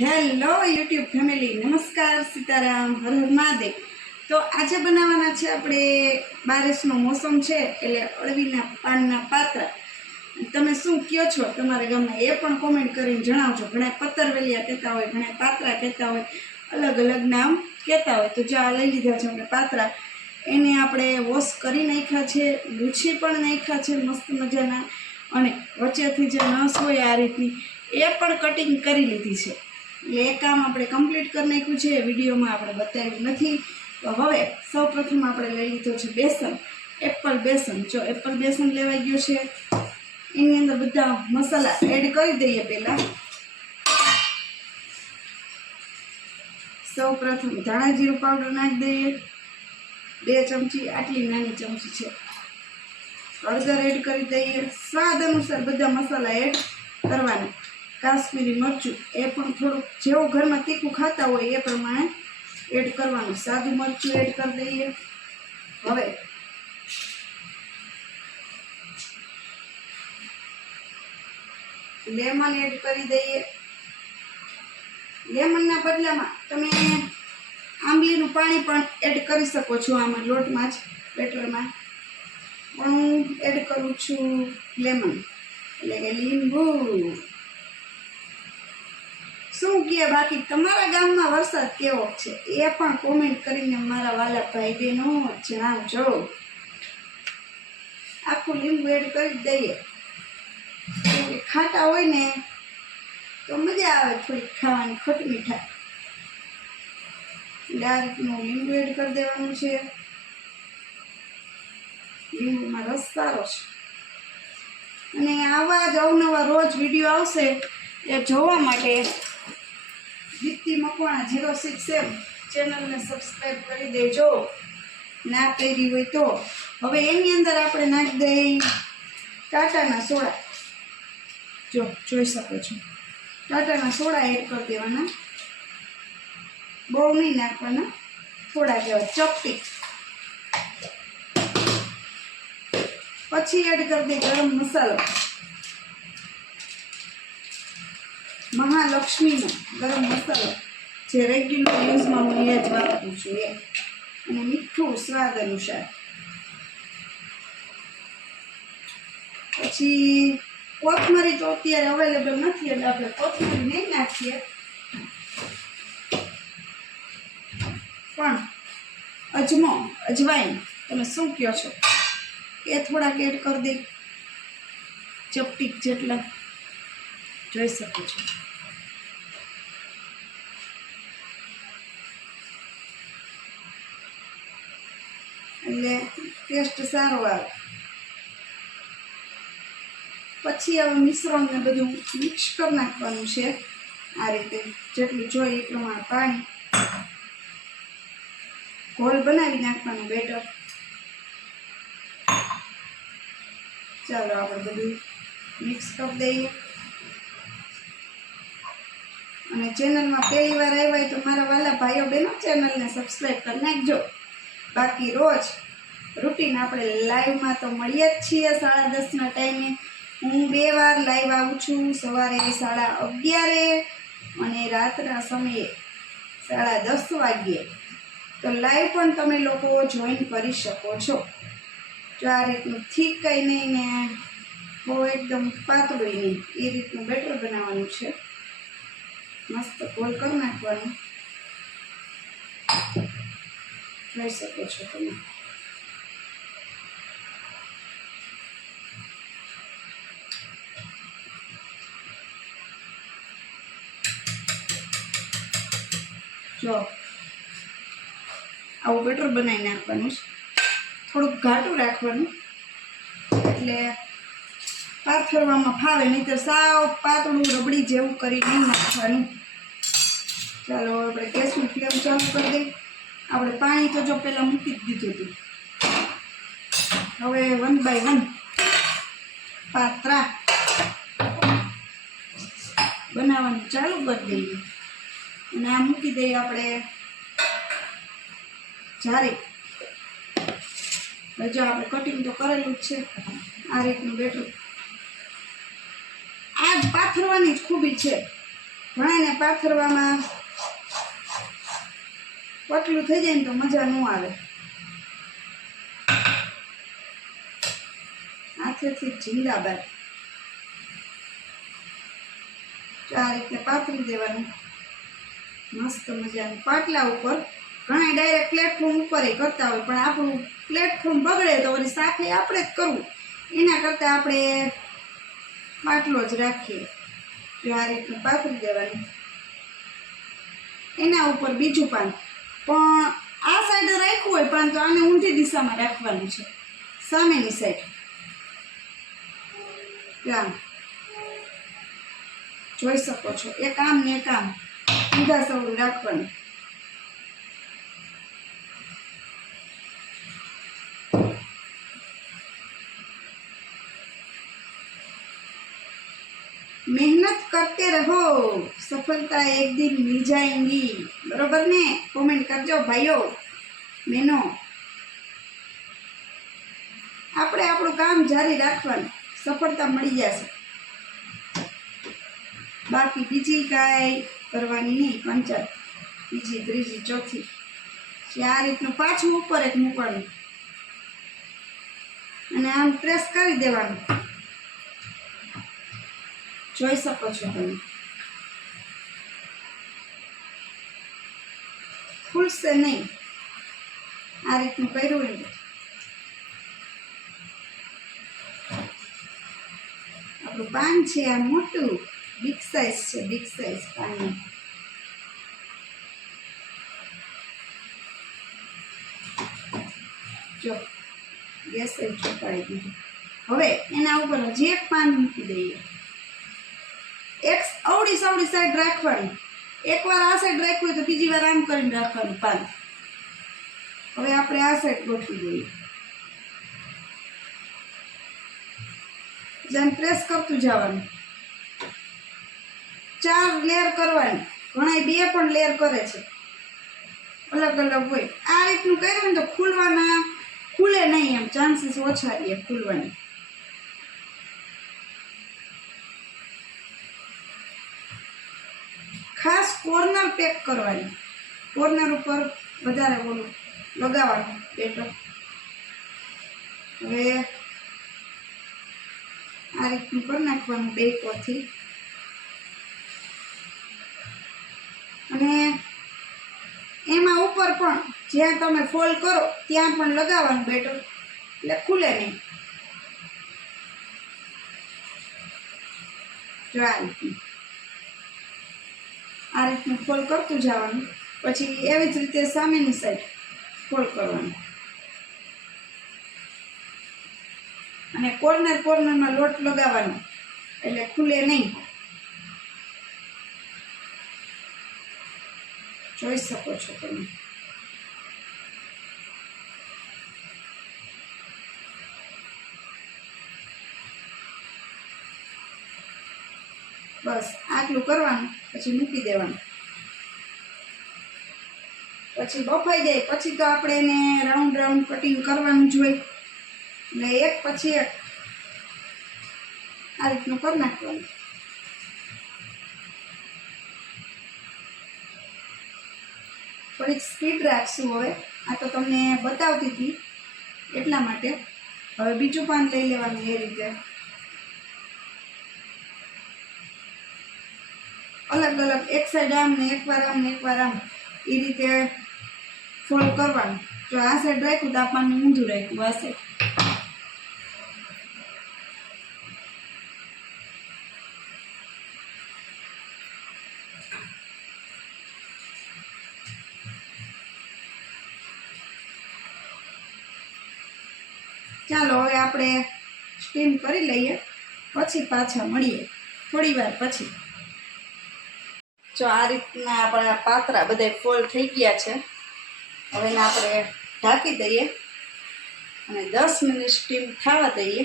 Hello YouTube family, નમસ્કાર, સીતારામ, હર હર મહાદેવ। તો આજે બનાવવાના છે આપણે બારિશનો મોસમ છે એટલે અળવીના પાનના પાત્રા। તમે શું કહો છો તમારા ગામમાં એ પણ કોમેન્ટ કરીને જણાવજો। ઘણા પતરવેલિયા કહેતા હોય, ઘણા પાત્રા કહેતા હોય, અલગ અલગ નામ કહેતા હોય। તો જો આ લઈ લીધા છે આપણે પાત્રા, એને આપણે વોશ કરી નાખ્યા છે, લૂછી પણ નાખ્યા છે મસ્ત મજાના, અને વચ્ચેથી જે નસ હોય આ રીતની એ પણ કટિંગ કરી લીધી છે। એટલે એ કામ આપણે કમ્પ્લીટ કરી નાખ્યું છે, વિડીયોમાં આપણે બતાવ્યું નથી। તો હવે સૌપ્રથમ આપણે લઈ લીધો છે બેસન, એપલ બેસન। જો એપલ બેસન લેવાઈ ગયો છે, એની અંદર બધા મસાલા એડ કરી દઈએ। પહેલાં સૌપ્રથમ ધાણા જીરું પાવડર નાખી દઈએ, 2 ચમચી, આટલી નાની ચમચી છે। હળદર એડ કરી દઈએ, સ્વાદ અનુસાર બધા મસાલા એડ કરવાના। કાશ્મીરી મરચું એ પણ થોડુંક જેવું ઘરમાં તીખું ખાતા હોય એ પ્રમાણે એડ કરવાનું। સાદું મરચું એડ કરી દઈએ। હવે લેમન એડ કરી દઈએ। લેમનના બદલામાં તમે આંબલીનું પાણી પણ એડ કરી શકો છો, આમાં લોટમાં જ, બેટરમાં। પણ હું એડ કરું છું લેમન, એટલે કે લીંબુ। શું કહે બાકી તમારા ગામમાં વરસાદ કેવો છે એ પણ કોમેન્ટ કરીને મારા વાલા ભાઈ બહેનો જણાવજો। આખું લીંબુ એડ કરી દઈએ, ખાટા હોય ને તો મજા આવે થોડીક ખાવાની, ખોટ મીઠા। આ રીતનું લીંબુ એડ કરી દેવાનું છે। લીંબુમાં રસ સારો છે, અને આવા જ અવનવા રોજ વિડીયો આવશે એ જોવા માટે દીપ્તિ મકવાણા 06 ચેનલને સબસ્ક્રાઈબ કરી દેજો, ના કરી હોય તો। હવે એની અંદર આપણે નાખી દઈએ ટાટાના સોડા। જો જોઈ શકો છો, ટાટાના સોડા એડ કરી દેવાના, બહુ નહીં નાખવાના, થોડા જેવા ચપટી। પછી એડ કરી દઈએ ગરમ મસાલો, મહાલક્ષ્મીનો ગરમ મસાલો, જે રેગ્યુલર યુઝમાં હું એ જ વાપરું છું એ, અને મીઠું સ્વાદ અનુસાર। પછી કોથમરી તો અત્યારે અવેલેબલ નથી એટલે આપણે કોથમરી નહીં નાખીએ, પણ અજવાઈન તમે શું કહો છો એ થોડાક એડ કરી દઈ, ચપટીક જેટલા, જોઈ શકો છો। એટલે ટેસ્ટ સારો આવે। પછી હવે મિશ્રણને બધું મિક્સ કરી નાખવાનું છે આ રીતે, જેટલું જોઈએ એ પ્રમાણે પાણી, ઘોલ બનાવી નાખવાનું, બેટર। ચાલો આપણે બધું મિક્સ કરી દઈએ। અને ચેનલમાં પહેલી વાર આવ્યા હોય તો મારા વાલા ભાઈઓ બહેનો ચેનલને સબસ્ક્રાઈબ કરી નાખજો। બાકી રોજ રૂટીન આપણે લાઈવમાં તો મળીએ જ છીએ 10:30ના ટાઈમે। હું 2 વાર લાઈવ આવું છું, સવારે 11:30 અને રાતના સમયે 10:30 વાગ્યે। તો લાઈવ પણ તમે લોકો જોઈન કરી શકો છો। જો આ રીતનું થીક કંઈ નહીં ને બહુ એકદમ પાતળું નહીં, એ રીતનું બેટર બનાવવાનું છે। મસ્ત ગોળ કરી નાખવાનું, જોઈ શકો છો તમે। જો આવું બેટર બનાવી નાખવાનું, થોડુંક ઘાટું રાખવાનું, એટલે પાથરવામાં ફાવે, નહીંતર સાવ પાતળું રબડી જેવું કરી નહીં નાખવાનું। ચાલો આપણે ગેસની ફ્લેમ ચાલુ કરી દઈએ। આપણે પાણી તો જો પહેલાં મૂકી જ દીધું હતું, હવે 1 by 1 પાત્રા બનાવવાનું ચાલુ કરી દઈએ। અને આ મૂકી દઈએ આપણે જારી। જો આપણે કટિંગ તો કરેલું જ છે, આ રીતનું બેટર। આ જ પાથરવાની જ ખૂબી છે, ઘણાને પાથરવામાં પતલું થઈ જાય ને તો મજા ન આવે, હાથેથી જિંદાબાદ. આ રીતે પાથરી દેવાનું મસ્ત મજાનું પાટલા ઉપર. ઘણા ડાયરેક્ટ પ્લેટફોર્મ ઉપર કરતા હોય, પણ આપણું પ્લેટફોર્મ બગડે તો વળી સાથે આપણે જ કરવું, એના કરતાં આપણે પાટલો જ રાખીએ. જો આ રીતનું પાથરી દેવાનું, એના ઉપર બીજું પાન. પણ આ સાઈડે રાખ્યું હોય પરંતુ આને ઊંધી દિશામાં રાખવાનું છે, સામેની સાઈડ. આમ જોઈ શકો છો, એક આમ ને એક આમ ઊંધા સવડું રાખવાનું. मेहनत करते रहो, सफलता एक दिन मिल जाएंगी. बरोबर ने? कमेंट करजो भाईओ बहनों. આપણે આપણું કામ જારી રાખવાનું, સફળતા મળી જશે. બાકી બીજી કાંઈ કરવાની નહીં. પંચાયત બીજી ત્રીજી ચોથી આ રીતનું પાછું ઉપર એક મૂકવાનું અને આમ પ્રેસ કરી દેવાનું. જોઈ શકો છો તમે, ખુલશે નહીં. આ રીતનું કર્યું હોય આપણું પાન છે આ મોટું બિગ સાઇઝ છે, બિગ સાઇઝ પાન. જો ગેસ ચોટાડી દીધું. હવે એના ઉપર હજી એક પાન મૂકી દઈએ. એક અવળી સવડી સાઈડ રાખવાની. એકવાર આ સાઈડ રાખ્યું તો બીજી વાર આમ કરીને રાખવાનું પાન. હવે આપણે આ સાઈડ ગોઠવી દઈએ. જેમ પ્રેસ કરતું જવાનું. 4 લેયર કરવાની. ઘણા 2 પણ લેયર કરે છે, અલગ અલગ હોય. આ રીતનું કર્યું ને તો ખુલે નહીં, એમ ચાન્સીસ ઓછા રહે ખુલવાની. ખાસ કોર્નર પેક કરવાની, કોર્નર ઉપર વધારે ઓલું લગાવવાનું બેટર. હવે આ રીતનું કરી નાખવાનું બેકોથી. અને એમાં ઉપર પણ જ્યાં તમે ફોલ્ડ કરો ત્યાં પણ લગાવવાનું બેટર, એટલે ખુલે નહીં. જો આ રીતનું ફોલ્ડ કરતું જવાનું. પછી એવી જ રીતે સામેની સાઈડ ફોલ્ડ કરવાનું અને કોર્નરમાં લોટ લગાવવાનો, એટલે ખુલે નહીં. જોઈ શકો છો તમે. બસ આટલું કરવાનું, પછી મૂકી દેવાનું. પછી બફાઈ જાય પછી તો આપણે એને રાઉન્ડ કટિંગ કરવાનું જ હોય. એટલે એક પછી એક આ રીતનું કરી નાખવાનું. થોડીક સ્પીડ રાખશું. હવે આ તો તમને બતાવતી હતી એટલા માટે. હવે બીજું પાન લઈ લેવાનું. એ રીતે અલગ અલગ, એક સાઈડ આમ ને એકવાર આમ ને એકવાર આમ, એ રીતે ફોલ્ડ કરવાનું. જો આ સાઈડ રાખ્યું તો આ પાનને ઊંધું રાખ્યું આ સાઈડ. ચાલો હવે આપણે સ્ટીમ કરી લઈએ, પછી પાછા મળીએ થોડી વાર પછી. જો આ રીતના આપણા પાતરા બધા ફોલ્ડ થઈ ગયા છે. હવે એને આપણે ઢાંકી દઈએ અને 10 મિનિટ સ્ટીમ થવા દઈએ.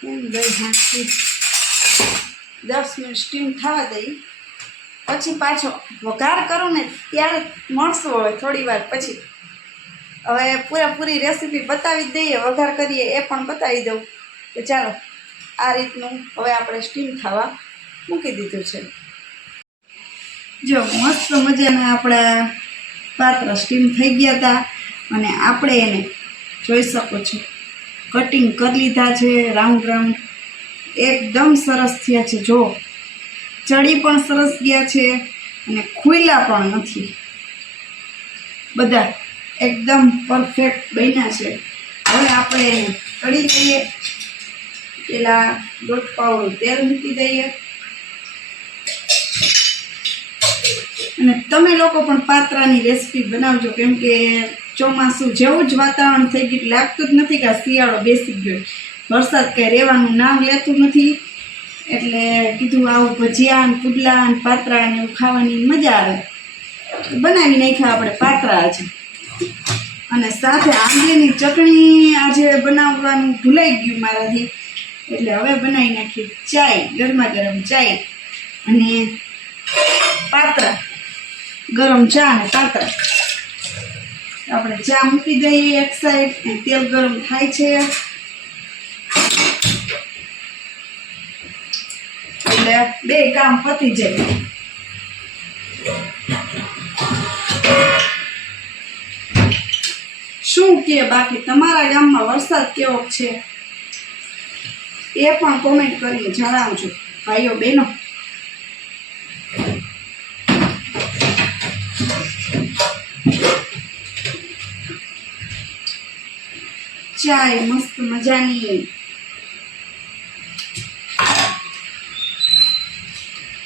10 મિનિટ સ્ટીમ થવા દઈએ પછી પાછો વઘાર કરું ને ત્યારે મળશું. હવે થોડી વાર પછી હવે પૂરી રેસીપી બતાવી દઈએ, વઘાર કરીએ એ પણ બતાવી દઉં. તો ચાલો આ રીતનું હવે આપણે સ્ટીમ થવા મૂકી દીધું છે. જો મસ્ત મજાના આપણા પાત્રા સ્ટીમ થઈ ગયા હતા અને આપણે એને જોઈ શકો છો કટિંગ કરી લીધા છે રાઉન્ડ રાઉન્ડ. એકદમ સરસ થયા છે. જો ચડી પણ સરસ ગયા છે અને ખુલ્લા પણ નથી. બધા એકદમ પરફેક્ટ બન્યા છે. હવે આપણે એને તળી લઈએ. પેલા દોઢ પાવડું તેલ મૂકી દઈએ અને તમે લોકો પણ પાત્રાની રેસીપી બનાવજો, કેમ કે ચોમાસું જેવું જ વાતાવરણ થઈ ગયું. લાગતું જ નથી કે શિયાળો બેસી ગયો. વરસાદ કંઈ રહેવાનું નામ લેતું નથી. એટલે કીધું આવું ભજીયા અને પુડલા અને પાત્રા અને એવું ખાવાની મજા આવે. બનાવી નાખ્યા આપણે પાત્રા આજે. અને સાથે આંબલીની ચટણી આજે બનાવવાનું ભૂલાઈ ગયું મારાથી, એટલે હવે બનાવી નાખી ચાય, ગરમા ગરમ ચાય અને પાત્રા. ગરમ ચા અને પાત્રા. આપણે ચા મૂકી દઈએ એક સાઈડ. તેલ ગરમ થાય છે એટલે બે કામ પતી જાય. શું કે બાકી તમારા ગામમાં વરસાદ કેવો છે એ પણ કોમેન્ટ કરીને જણાવજો ભાઈઓ બહેનો. ચાય મસ્ત મજાની.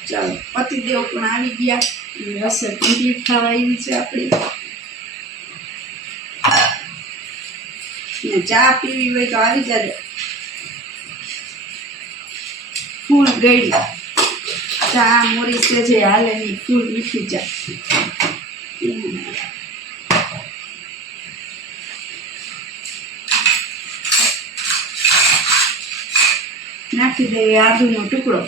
ચાલો પતિદેવ પણ આવી ગયા. રસોઈ કમ્પ્લીટ થવા આવી છે આપણી. ને ચા પીવી હોય તો આવી જાય. ફૂલ ગળી ચા મોરી છે જે હાલે ની ફૂલ મીઠી ચા. નાખી દઈએ આદુનો ટુકડો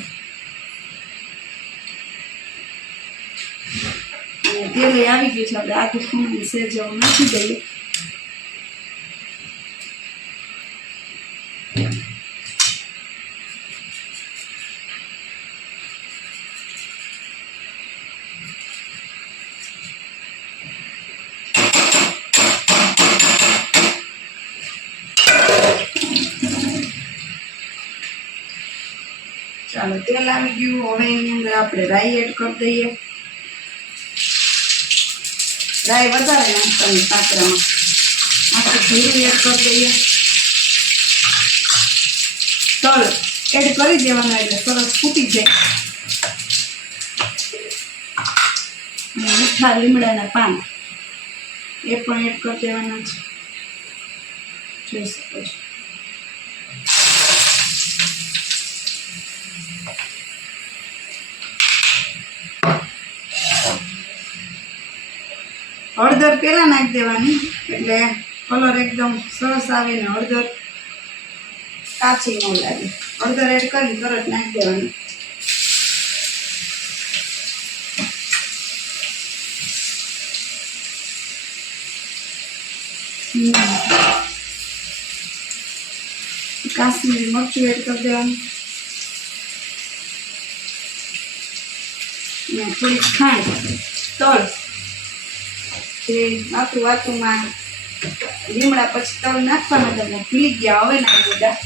અને તેલ આવી ગયું છે. આપણે આદુ ખમણી સેજ નાખી દઈએ. ચાલો તેલ આવી ગયું. હવે એની અંદર આપણે રાઈ એડ કરી દઈએ. રાઈ વધારે નાખવાની પાત્રામાં. આખું જીરું એડ કરી દઈએ. તલ એડ કરી દેવાના એટલે સરસ ફૂટી જાય. અને મીઠા લીમડાના પાન એ પણ એડ કરી દેવાના છે. જોઈ શકો છો. હળદર પહેલાં નાખી દેવાની એટલે કલર એકદમ સરસ આવે ને હળદર કાચી ન લાગે. હળદર એડ કરી તરત નાખી દેવાની. કાશ્મીરી મરચું એડ કરી દેવાનું ને થોડીક ખાંડ, તલ. જે વાતુમાં લીમડા પછી તલ નાખવાના તમને ભૂલી ગયા, હવે નાખી દીધા.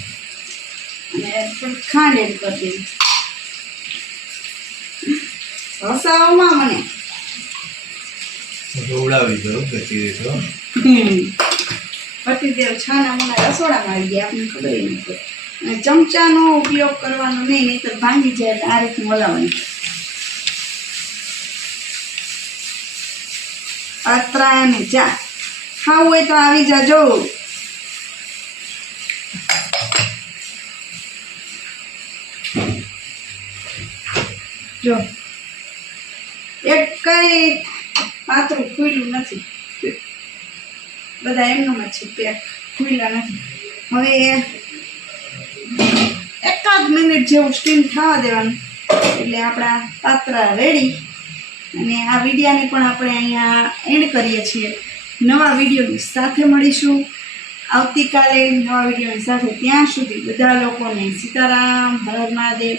અને થોડીક ખાંડ એડ કરી દેવી. હસાવવામાં મને પતિદેવ છાના મોના રસોડામાં આવી ગયા, આપણને ખબર નહીં પડે. અને ચમચાનો ઉપયોગ કરવાનો નહીં, નહીં તો ભાંગી જાય. એટલે આ રીતનું હલાવવાનું. પાત્રા અને ચા ખાવું હોય તો આવી જાજો. જો એક કઈ પાત્રું ખુલ્લું નથી, બધા એમનું જ છે, પેક ખુલ્લા નથી. હવે એકાદ મિનિટ જેવું સ્ટીમ થવા દેવાનું એટલે આપણા પાત્રા રેડી. અને આ વિડીયાને પણ આપણે અહીંયા એન્ડ કરીએ છીએ. નવા વિડીયોની સાથે મળીશું આવતીકાલે નવા વિડીયોની સાથે. ત્યાં સુધી બધા લોકોને સીતારામ, હર હર મહાદેવ,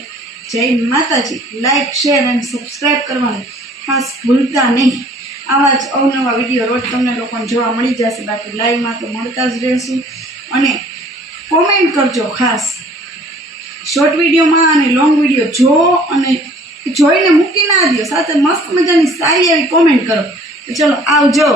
જય માતાજી. લાઈક, શેર અને સબસ્ક્રાઈબ કરવાનું ખાસ ભૂલતા નહીં. આવા જ અવનવા વિડીયો રોજ તમને લોકોને જોવા મળી જશે. બાકી લાઈવમાં તો મળતા જ રહેશું. અને કોમેન્ટ કરજો ખાસ, શોર્ટ વિડીયોમાં અને લોંગ વિડીયો જો અને જોઈને મૂકી ના દો, સાથે મસ્ત મજાની સારી એવી કોમેન્ટ કરો. ચલો આવજો.